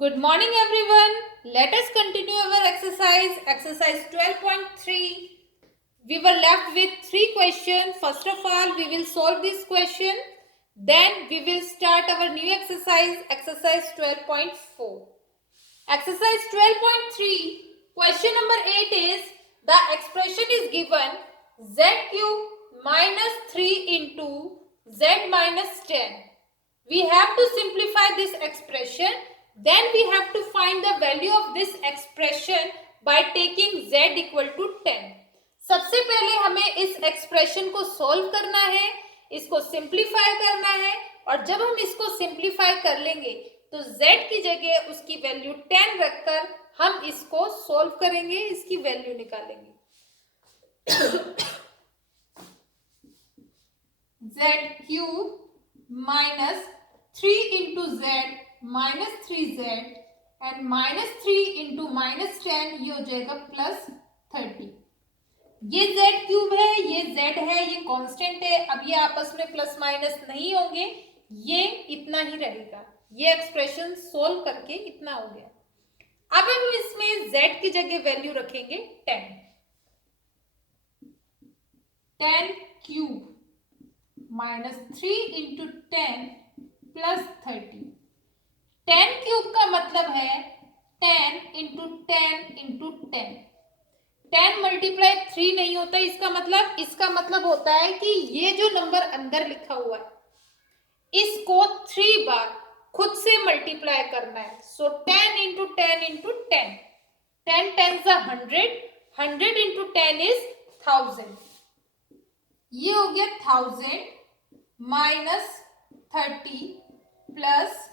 Good morning, everyone. Let us continue our exercise 12.3. We were left with 3 questions. First of all, we will solve this question. Then we will start our new exercise 12.4. Exercise 12.3, question number 8 is, the expression is given z cube minus 3 into z minus 10. We have to simplify this expression. Then we have to find the value of this expression by taking z equal to 10. सबसे पहले हमें इस expression को solve करना है, इसको simplify करना है, और जब हम इसको सिंप्लीफाई कर लेंगे तो z की जगह उसकी वैल्यू 10 रखकर हम इसको सॉल्व करेंगे, इसकी वैल्यू निकालेंगे। z cube minus 3 into Z minus 3z and minus 3 into minus 10, ये हो जाएगा प्लस 30। ये z क्यूब है, ये z है, ये कांस्टेंट है। अब ये आपस में प्लस माइनस नहीं होंगे, ये इतना ही रहेगा। ये एक्सप्रेशन सोल्व करके इतना हो गया। अब हम इसमें z की जगह वैल्यू रखेंगे 10। 10 cube minus 3 into 10 plus 30। 10 cube का मतलब है 10 इंटू 10 इंटू 10। 10 मल्टीप्लाई 3 नहीं होता, इसका मतलब होता है कि ये जो नंबर अंदर लिखा हुआ है इसको 3 बार खुद से मल्टीप्लाई करना है। सो 10 इंटू 10 इंटू 10, 10 10 100, 100 इंटू 10 इज 1000। ये हो गया 1000 माइनस 30 प्लस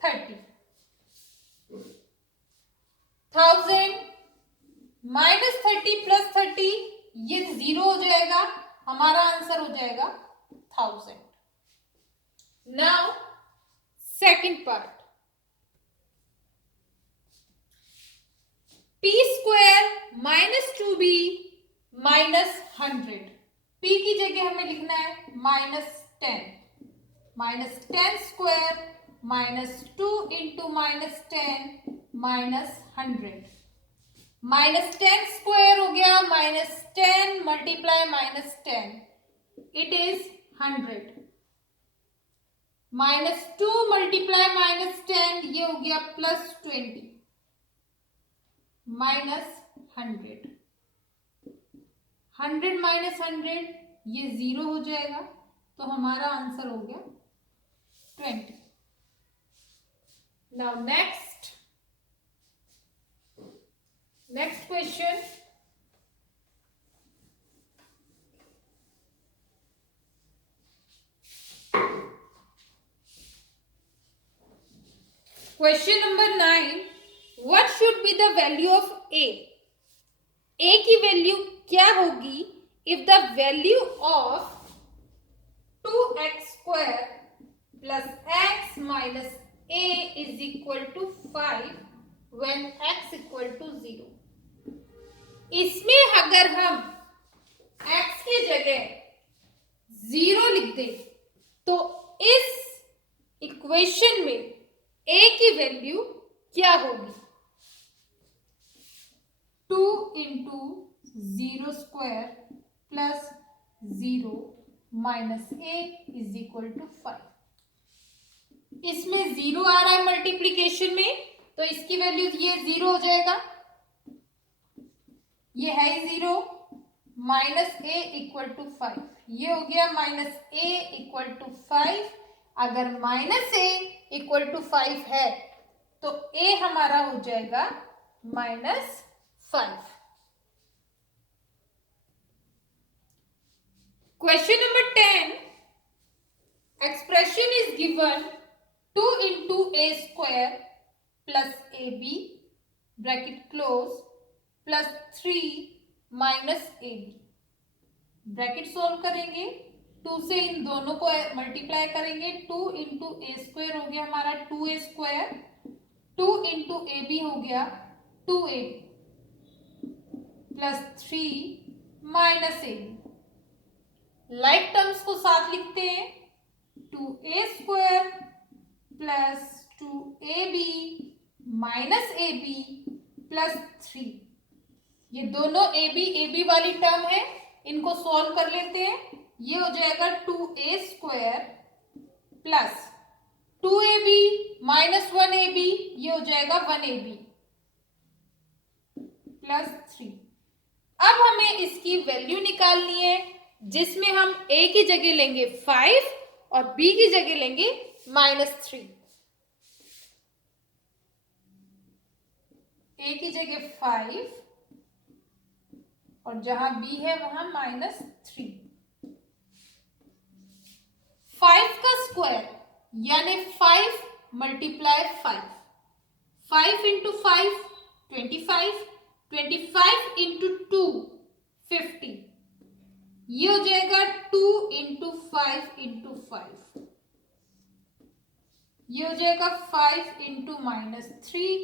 30। 1000 माइनस 30 प्लस 30, ये 0 हो जाएगा, हमारा आंसर हो जाएगा 1000। Now second part, p square minus 2b minus 100। p की जगह हमें लिखना है minus 10, minus 10 square minus 2 into minus 10 minus 100। Minus 10 square हो गया minus 10 multiply minus 10, it is 100। Minus 2 multiply minus 10, ये हो गया प्लस 20 माइनस 100। 100 माइनस 100, ये 0 हो जाएगा, तो हमारा आंसर हो गया 20। Now next question, question number 9, what should be the value of A. A की वैल्यू क्या होगी if the value of 2x square plus x minus a is equal to 5 when x equal to 0। इसमें अगर हम x की जगह 0 लिख दें तो इस इक्वेशन में a की वैल्यू क्या होगी? 2 into 0 square plus 0 minus a is equal to 5। इसमें 0 आ रहा है मल्टीप्लीकेशन में, तो इसकी वैल्यू ये 0 हो जाएगा, ये है 0, माइनस a इक्वल टू 5, ये हो गया माइनस a इक्वल टू 5। अगर माइनस a इक्वल टू 5 है तो a हमारा हो जाएगा minus 5। Question number 10, expression is given 2 into A square plus A B bracket close plus 3 minus A B. Bracket solve करेंगे, 2 से इन दोनों को मल्टीप्लाई करेंगे, 2 इंटू ए स्क्वायर हो गया हमारा 2a square, 2 into A B हो गया 2a plus 3 minus A B. Like terms को साथ लिखते हैं, 2a square plus 2ab minus A B plus 3। ये दोनों ए बी वाली टर्म है, इनको सॉल्व कर लेते हैं। ये हो जाएगा 2a² plus 2ab minus 1ab, ये हो जाएगा 1ab प्लस 3। अब हमें इसकी वैल्यू निकालनी है, जिसमें हम a की जगह लेंगे 5 और b की जगह लेंगे -3। a की जगह 5 और जहां b है वहां -3। 5 का स्क्वायर यानी 5 मल्टीप्लाई 5, 5 इंटू 5 25, 25 इंटू 2 50। ये हो जाएगा 2 इंटू 5 इंटू 5। ये हो जाएगा 5 इंटू -3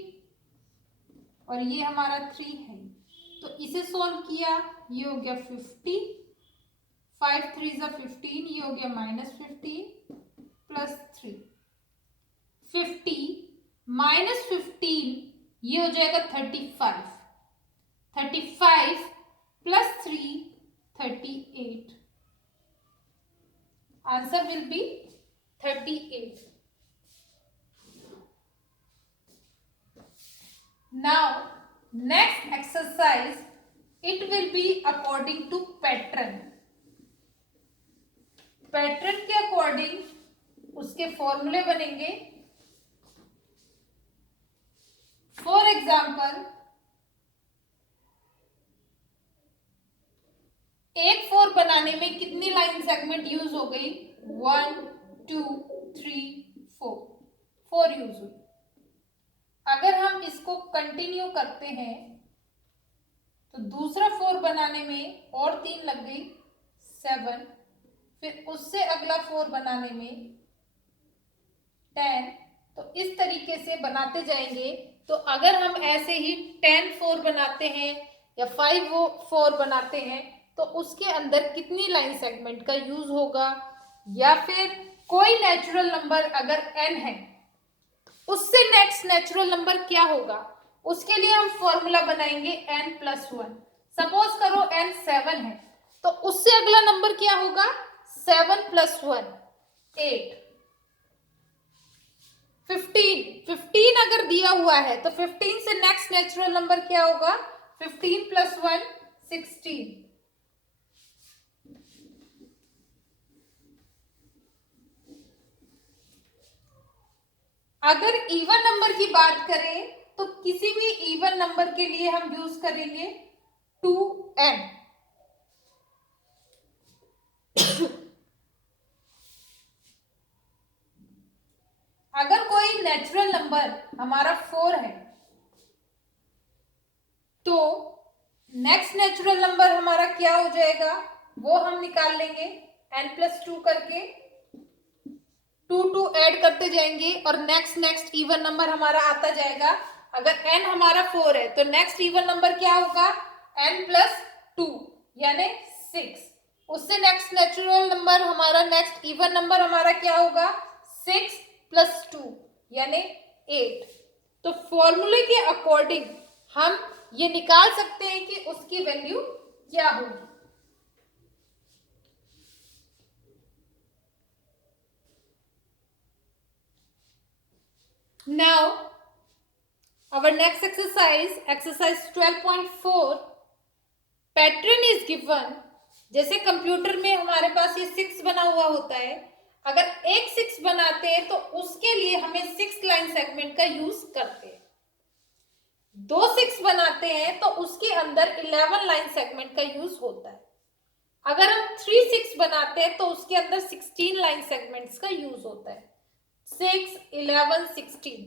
और ये हमारा 3 है, तो इसे सॉल्व किया। ये हो गया 50, 5 3 ज़ा 15, ये हो गया -15 प्लस 3। 50 -15 ये हो जाएगा 35, 35 plus 3 38। Answer will be 38। Now next exercise, it will be according to pattern। Pattern के अकॉर्डिंग उसके फॉर्मूले बनेंगे। फॉर एग्जाम्पल, एक 4 बनाने में कितनी लाइन सेगमेंट यूज हो गई? 1 2 3 4, 4 यूज हुई। अगर हम इसको कंटिन्यू करते हैं तो दूसरा 4 बनाने में और 3 लग गई 7, फिर उससे अगला 4 बनाने में 10। तो इस तरीके से बनाते जाएंगे। तो अगर हम ऐसे ही 10 4 बनाते हैं या 5 4 बनाते हैं तो उसके अंदर कितनी लाइन सेगमेंट का यूज होगा? या फिर कोई नेचुरल नंबर अगर n है, उससे नेक्स्ट नेचुरल नंबर क्या होगा? उसके लिए हम फॉर्मूला बनाएंगे n+1। सपोज करो n 7 है, तो उससे अगला नंबर क्या होगा? 7 + 1 8। 15 अगर दिया हुआ है तो 15 से नेक्स्ट नेचुरल नंबर क्या होगा? 15 + 1 16। अगर इवन नंबर की बात करें तो किसी भी इवन नंबर के लिए हम यूज करेंगे 2n। अगर कोई नेचुरल नंबर हमारा 4 है तो नेक्स्ट नेचुरल नंबर हमारा क्या हो जाएगा? वो हम निकाल लेंगे n+2 करके, 2 ऐड करते जाएंगे और नेक्स्ट इवन नंबर हमारा आता जाएगा। अगर n हमारा 4 है तो नेक्स्ट इवन नंबर क्या होगा? n+2 यानी 6। उससे नेक्स्ट नेचुरल नंबर हमारा, नेक्स्ट इवन नंबर हमारा क्या होगा? 6 + 2 यानी 8। तो फॉर्मूले के अकॉर्डिंग हम ये निकाल सकते हैं कि उसकी वैल्यू क्या होगी। Now our next exercise 12.4, pattern is given। जैसे कंप्यूटर में हमारे पास ये 6 बना हुआ होता है, अगर एक 6 बनाते हैं तो उसके लिए हमें 6 लाइन सेगमेंट का यूज करते हैं। 2 6 बनाते हैं तो उसके अंदर 11 लाइन सेगमेंट का यूज होता है। अगर हम 3 6 बनाते हैं तो उसके अंदर 16 लाइन सेगमेंट्स का यूज होता है। 6 11 16।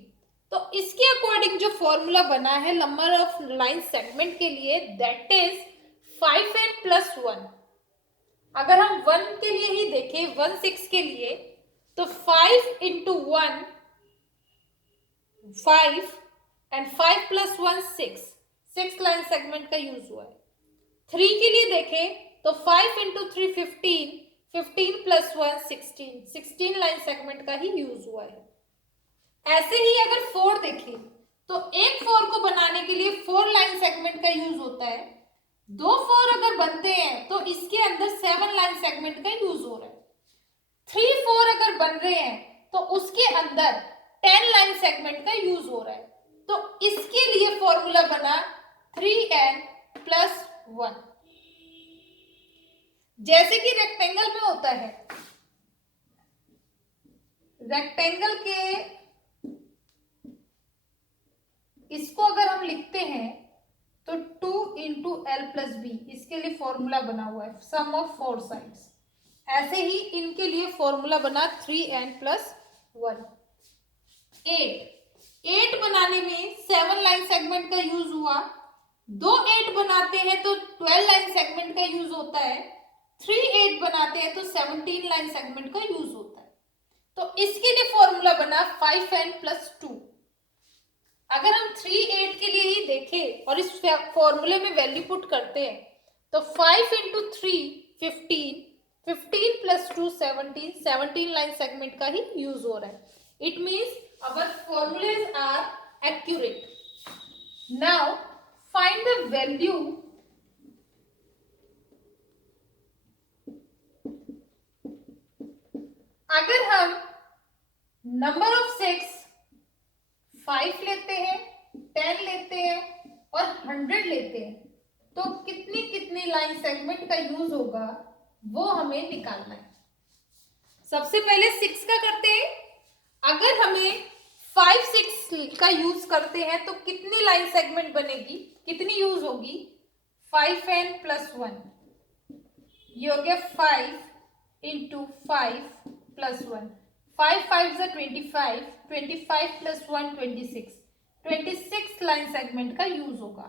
तो इसके अकॉर्डिंग जो फॉर्मूला बना है नंबर ऑफ लाइन सेगमेंट के लिए, दैट इज 5n + 1। अगर हम 1 के लिए ही देखें, 1 6 के लिए, तो 5 × 1 5 एंड 5 + 1 6, 6 लाइन सेगमेंट का यूज हुआ है। 3 के लिए देखें तो 5 × 3 15, 15 + 1 16, 16 लाइन सेगमेंट का ही यूज हुआ है। ऐसे ही अगर 4 देखें के लिए 4 लाइन सेगमेंट का यूज होता है। 2 4 अगर बनते हैं तो इसके अंदर 7 लाइन सेगमेंट का यूज हो रहा है। 3 4 अगर बन रहे हैं तो उसके अंदर 10 लाइन सेगमेंट का यूज हो रहा है। तो इसके लिए फॉर्मूला बना 3n+1। जैसे कि रेक्टेंगल में होता है, रेक्टेंगल के इसको अगर हम लिखते हैं तो 2 × l+b, इसके लिए फॉर्मूला बना हुआ है सम ऑफ 4 साइड्स। ऐसे ही इनके लिए फॉर्मूला बना 3n+1। 8 बनाने में 7 लाइन सेगमेंट का यूज हुआ। 2 8 बनाते हैं तो 12 लाइन सेगमेंट का यूज होता है। 3 8 बनाते हैं तो 17 लाइन सेगमेंट का यूज होता है। तो इसके लिए फॉर्मूला बना 5n+2। अगर हम 3 8 के लिए ही देखें और इस फॉर्मूले में वैल्यू पुट करते हैं तो 5 × 3 15, 15 + 2 17, 17 लाइन सेगमेंट का ही यूज हो रहा है। It means our formulas are accurate. Now find the value अगर हम नंबर ऑफ 6 5 लेते हैं, 10 लेते हैं और 100 लेते हैं तो कितनी कितनी लाइन सेगमेंट का यूज होगा वो हमें निकालना है। सबसे पहले 6 का करते हैं। अगर हमें 5 6 का यूज करते हैं तो कितनी लाइन सेगमेंट बनेगी, कितनी यूज होगी? 5n+1, ये हो गया 5 × 5 + 1। 5 5 = 25, 25 + 1 26, 26 लाइन सेगमेंट का यूज होगा।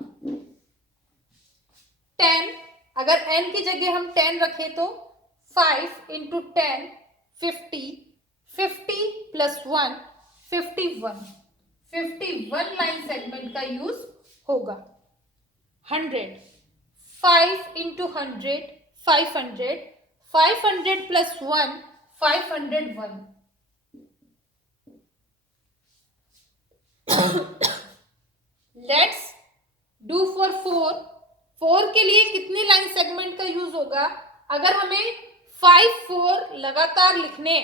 10, अगर n की जगह हम 10 रखें तो 5 × 10 50, 50 + 1 51, 51 लाइन सेगमेंट का यूज होगा। 100, 5 × 100 500, 500 + 1 501। Let's do for 4। 4 के लिए कितनी लाइन सेगमेंट का यूज होगा? अगर हमें 5 4 लगातार लिखने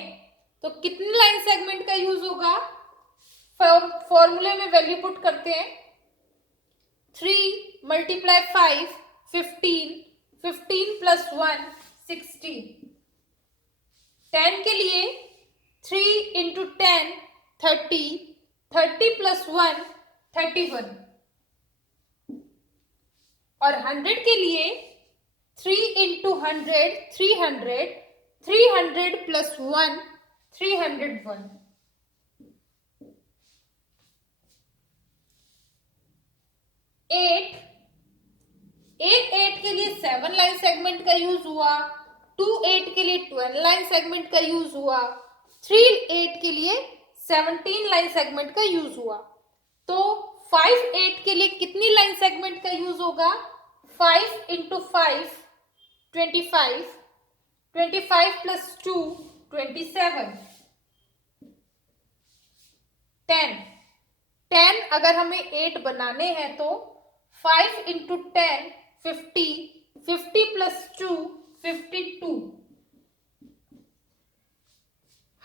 तो कितनी लाइन सेगमेंट का यूज होगा? फॉर्मूले में वैल्यू पुट करते हैं। 3 × 5 15, 15 + 1 16। 10 के लिए 3 × 10 30, 30 + 1 31। और 100 के लिए 3 × 100 300, 300 + 1 301। 8 8 के लिए 7 लाइन सेगमेंट का यूज हुआ। 2 8 के लिए 12 लाइन सेगमेंट का यूज हुआ। 3 8 के लिए 17 लाइन सेगमेंट का यूज हुआ। तो 5 8 के लिए कितनी लाइन सेगमेंट का यूज होगा? 5 × 5 25, 25 + 2 27। 10 अगर हमें 8 बनाने हैं तो 5 × 10 50, 50 + 2 52।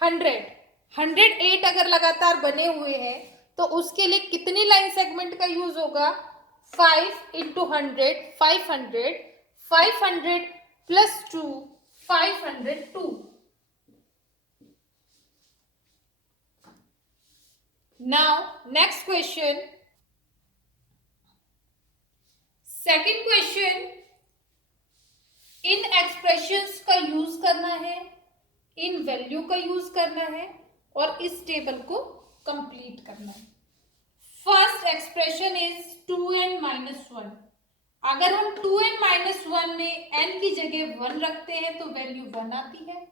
100 8 अगर लगातार बने हुए हैं तो उसके लिए कितनी लाइन सेगमेंट का यूज होगा? 5 × 100 500, 500 + 2 502। Now next question. Second question, इन एक्सप्रेशंस का यूज करना है, इन वैल्यू का यूज करना है और इस टेबल को कंप्लीट करना है। First expression is 2n-1। अगर हम 2n-1 में n की जगह 1 रखते हैं तो वैल्यू 1 आती है।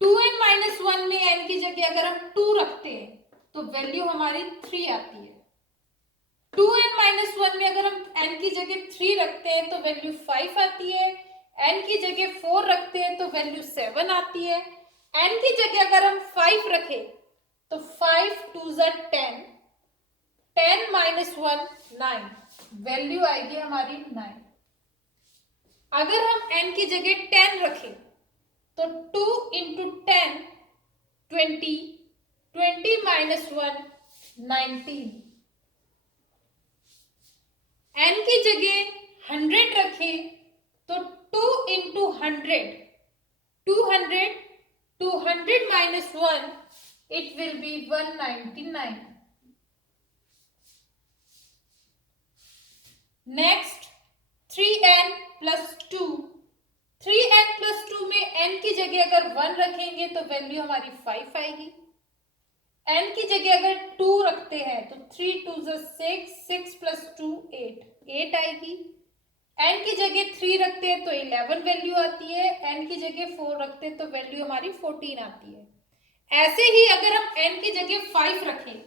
2n-1 में n की जगह अगर हम 2 रखते हैं तो वैल्यू हमारी 3 आती है। 2n-1 में अगर हम n की जगह 3 रखते हैं तो वैल्यू 5 आती है। n की जगह 4 रखते हैं तो वैल्यू 7 आती है। n की जगह अगर हम 5 रखें तो 5 2 = 10, 10 माइनस 1 9, वैल्यू आएगी हमारी 9। अगर हम n की जगह 10 रखें तो 2 इंटू 10 20, 20 माइनस 1 19। n की जगह 100 रखें तो 2 into 100 200, 200 minus 1 it will be 199। Next 3n plus 2, 3n plus 2 में n की जगह अगर 1 रखेंगे तो वैल्यू हमारी 5 आएगी। n की जगह अगर 2 रखते हैं तो 3 2 6, 6 प्लस 2 8, 8 आएगी। n की जगह 3 रखते हैं तो 11 वैल्यू आती है, n की जगह 4 रखते हैं तो वैल्यू हमारी 14 आती है। ऐसे ही अगर हम n की जगह 5 रखें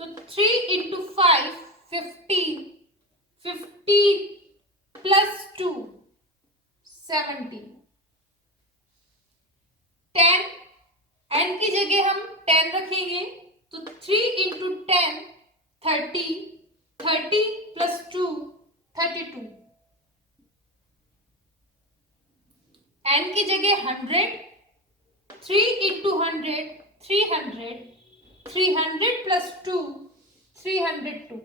तो 3 इंटू 5 15, 15 प्लस 2 17, 10, n की जगह हम 10 रखेंगे तो 3 इंटू 10 30, 30 प्लस 2 32, n की जगह 100, 3 into 100 300, 300 plus 2 302।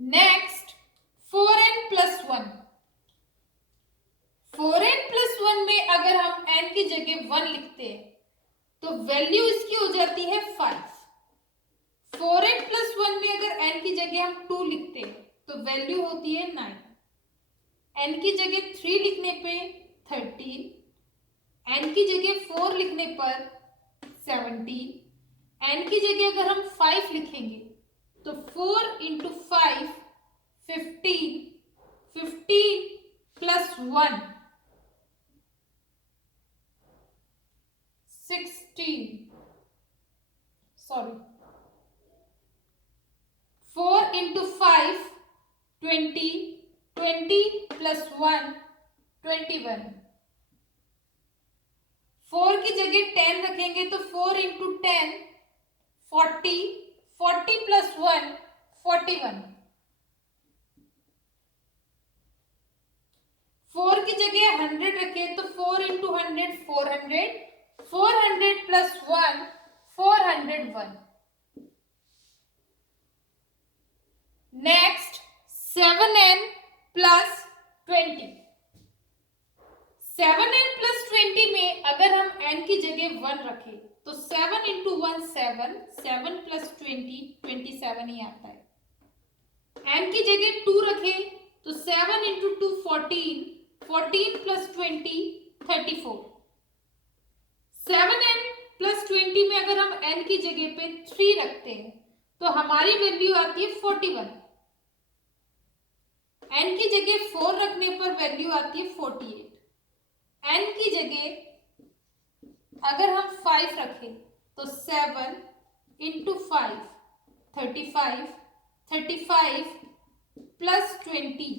Next 4n plus 1, 4n plus 1 में अगर हम n की जगह 1 लिखते हैं तो वैल्यू इसकी हो जाती है 5। 4n प्लस 1 में अगर n की जगह हम 2 लिखते हैं तो वैल्यू होती है 9। n की जगह 3 लिखने पे 13, n की जगह 4 लिखने पर 17, n की जगह अगर हम 5 लिखेंगे तो 4 into 5 15, 15 plus 1 16, sorry 4 into 5 20, 20 plus 1 21। 4 की जगह 10 रखेंगे तो 4 इंटू 10 40, 40 प्लस 1 41। 4 की जगह 100 रखें तो 4 into 100 400, 400 plus 1 401। Next 7n plus 20, 7n plus 20 में अगर हम n की जगह 1 रखें तो 7 इंटू 1 7, 7 प्लस 20 27 ही आता है। n की जगह 2 रखें तो 7 इंटू 2 14, 14 प्लस 20 34। 7n प्लस 20 में अगर हम n की जगह पे 3 रखते हैं तो हमारी वैल्यू आती है 41। n की जगह 4 रखने पर वैल्यू आती है 48। n की जगह अगर हम 5 रखें तो 7 इंटू 5 35, 35 प्लस 20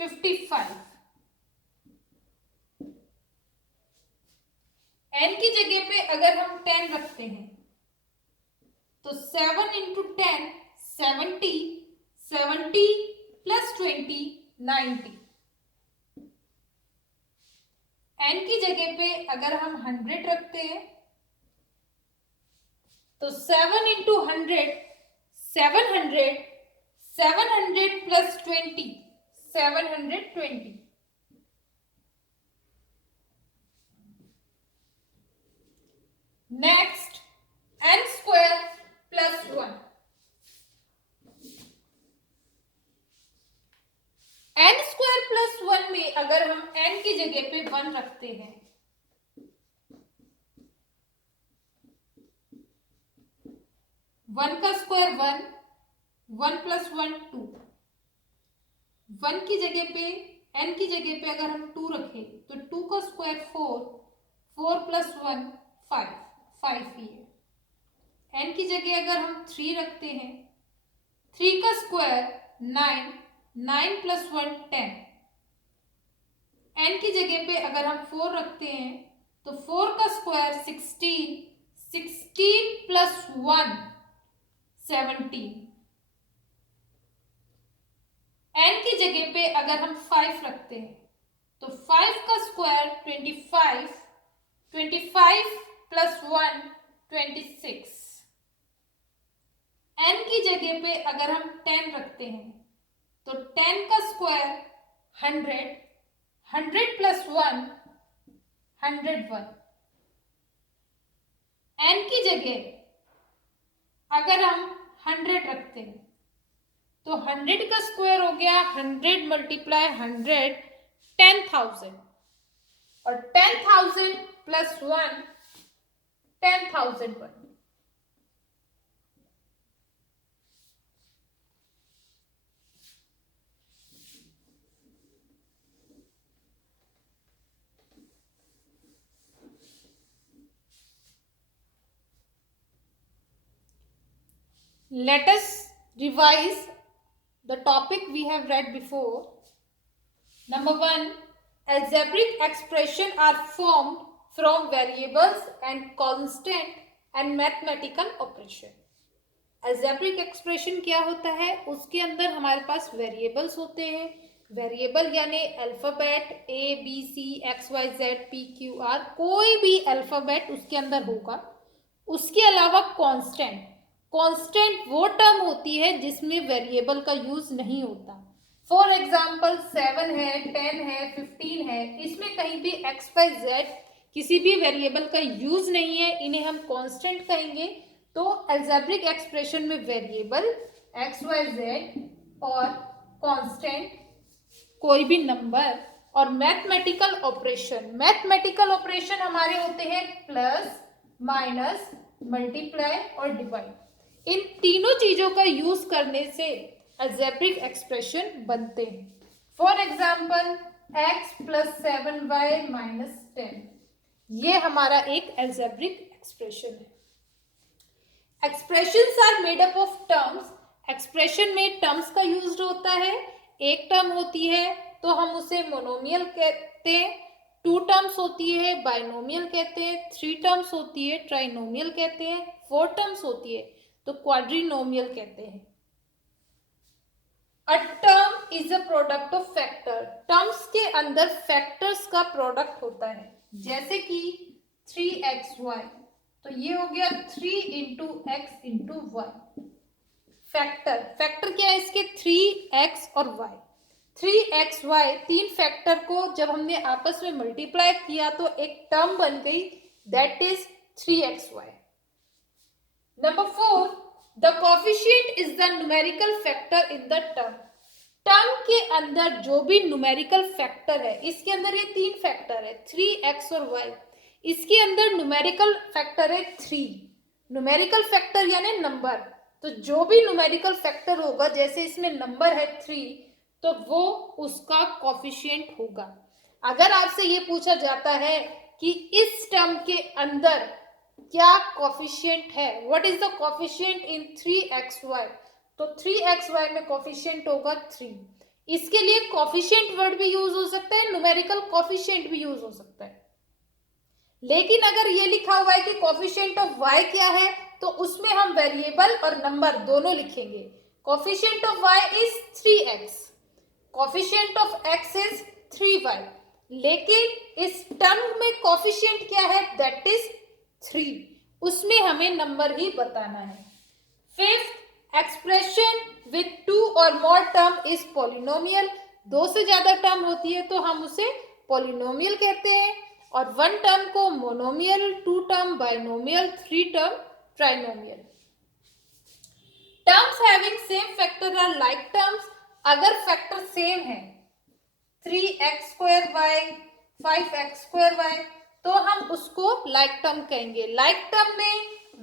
55। n की जगह पे अगर हम 10 रखते हैं तो 7 इंटू 10 70, 70 प्लस 20 90। n की जगह पे अगर हम 100 रखते हैं तो 7 into 100 700, 700 plus 20 720। Next n square plus 1, n square plus 1 में अगर हम n की जगह पे 1 रखते हैं 1 का स्क्वायर 1, 1 प्लस 1 2। 1 की जगह पे n की जगह पे अगर हम 2 रखें तो 2 का स्क्वायर 4, 4 प्लस 1 5, 5 ही है। n की जगह अगर हम 3 रखते हैं 3 का स्क्वायर 9, 9 प्लस 1 10। n की जगह पे अगर हम 4 रखते हैं तो 4 का स्क्वायर 16, 16 16 प्लस 1 17। n की जगह पे अगर हम 5 रखते हैं तो 5 का स्क्वायर 25, 25 प्लस 1 26। n की जगह पे अगर हम 10 रखते हैं तो 10 का स्क्वायर 100, 100 प्लस 1 101। n की जगह अगर हम 100 रखते हैं तो 100 का स्क्वायर हो गया 100 मल्टीप्लाई 100 10,000 और 10,000 plus 1 10,001। Let us revise the topic we have read before. Number 1, algebraic expressions are formed from variables and constant and mathematical operation. algebraic expression क्या होता है? उसके अंदर हमारे पास variables होते हैं। वेरिएबल यानी alphabet A B C X Y Z P Q R, कोई भी अल्फाबेट उसके अंदर होगा। उसके अलावा कांस्टेंट, कांस्टेंट वो टर्म होती है जिसमें वेरिएबल का यूज नहीं होता। फॉर एग्जाम्पल 7 है, 10 है, 15 है, इसमें कहीं भी एक्स वाई जेड किसी भी वेरिएबल का यूज नहीं है, इन्हें हम कांस्टेंट कहेंगे। तो अलजेब्रिक एक्सप्रेशन में वेरिएबल एक्स वाई जेड और कांस्टेंट कोई भी नंबर और मैथमेटिकल ऑपरेशन, मैथमेटिकल ऑपरेशन हमारे होते हैं प्लस, माइनस, मल्टीप्लाई और डिवाइड। इन तीनों चीजों का यूज करने से अलजेब्रिक एक्सप्रेशन बनते हैं। For example x plus 7y minus 10, ये हमारा एक अलजेब्रिक एक्सप्रेशन है। Expressions are made up of terms, expression में टर्म्स का यूज होता है। एक टर्म होती है तो हम उसे मोनोमियल कहते हैं, 2 टर्म्स होती है बाइनोमियल कहते हैं, 3 टर्म्स होती है ट्राइनोमियल कहते हैं, 4 टर्म्स होती है तो क्वाड्रिनोमियल कहते हैं। A term is a product of factor, terms के अंदर फैक्टर्स का प्रोडक्ट होता है, जैसे कि 3xy, तो ये हो गया 3 into X into Y. Factor, factor क्या है इसके? 3x और y, 3xy, 3 फैक्टर को जब हमने आपस में मल्टीप्लाई किया तो एक टर्म बन गई, that is 3xy। Number 4, the coefficient is the numerical factor in the term, term के अंदर जो भी न्यूमेरिकल फैक्टर है, इसके अंदर ये 3 फैक्टर है 3x और y, इसके अंदर न्यूमेरिकल फैक्टर है 3, न्यूमेरिकल फैक्टर यानी नंबर, तो जो भी न्यूमेरिकल फैक्टर होगा, जैसे इसमें नंबर है 3, तो वो उसका कोफिशिएंट होगा। अगर आपसे ये पूछा जाता है कि इस टर्म के अंदर क्या कोफिशिएंट है, what is the coefficient in 3xy, तो 3xy में कोफिशिएंट होगा 3। इसके लिए कोफिशिएंट वर्ड भी यूज हो सकता है, न्यूमेरिकल कोफिशिएंट भी यूज हो सकता है। लेकिन अगर ये लिखा हुआ है कि कोफिशिएंट ऑफ y क्या है, तो उसमें हम वेरिएबल और नंबर दोनों लिखेंगे। Coefficient of y is 3x, coefficient of x is 3y, लेकिन इस टर्म में कोफिशिएंट क्या है? दैट इज 3, उसमें हमें नंबर ही बताना है। फिफ्थ, एक्सप्रेशन विथ 2 और मोर टर्म इज पॉलिनोमियल, 2 से ज्यादा टर्म होती है तो हम उसे पॉलिनोमियल कहते हैं, और 1 टर्म को monomial, 2 term binomial, 3 term trinomial. Terms having same factor are like terms, अगर फैक्टर सेम है 3x² y, 5x² y, तो हम उसको लाइक टर्म कहेंगे। लाइक टर्म में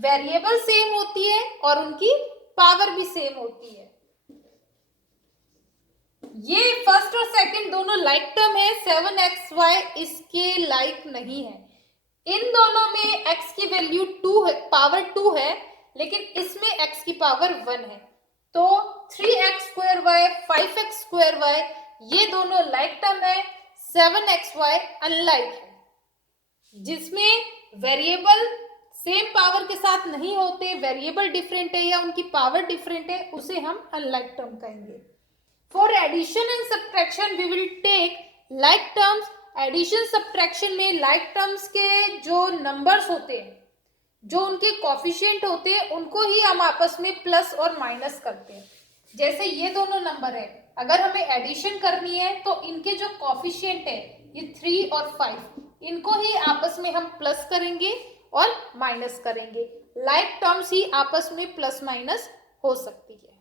वेरिएबल सेम होती है और उनकी पावर भी सेम होती है। ये फर्स्ट और सेकंड दोनों लाइक टर्म है, 7xy इसके लाइक नहीं है। इन दोनों में x की वैल्यू 2 है, पावर 2 है, लेकिन इसमें x की पावर 1 है, तो 3x² y, 5x² y ये दोनों लाइक टर्म है, 7xy अनलाइक है, जिसमें वेरिएबल सेम पावर के साथ नहीं होते, वेरिएबल डिफरेंट है या उनकी पावर डिफरेंट है, उसे हम अनलाइक टर्म कहेंगे। For addition and subtraction we will take like terms. Addition subtraction में लाइक टर्म्स के जो नंबर्स होते हैं, जो उनके कॉफिशिएंट होते हैं, उनको ही हम आपस में प्लस और माइनस करते हैं। जैसे ये दोनों नंबर है, अगर हमें एडिशन करनी है तो इनके जो कॉफिशिएंट है, ये 3 और 5, इनको ही आपस में हम प्लस करेंगे और माइनस करेंगे। लाइक टर्म्स ही आपस में प्लस माइनस हो सकती है।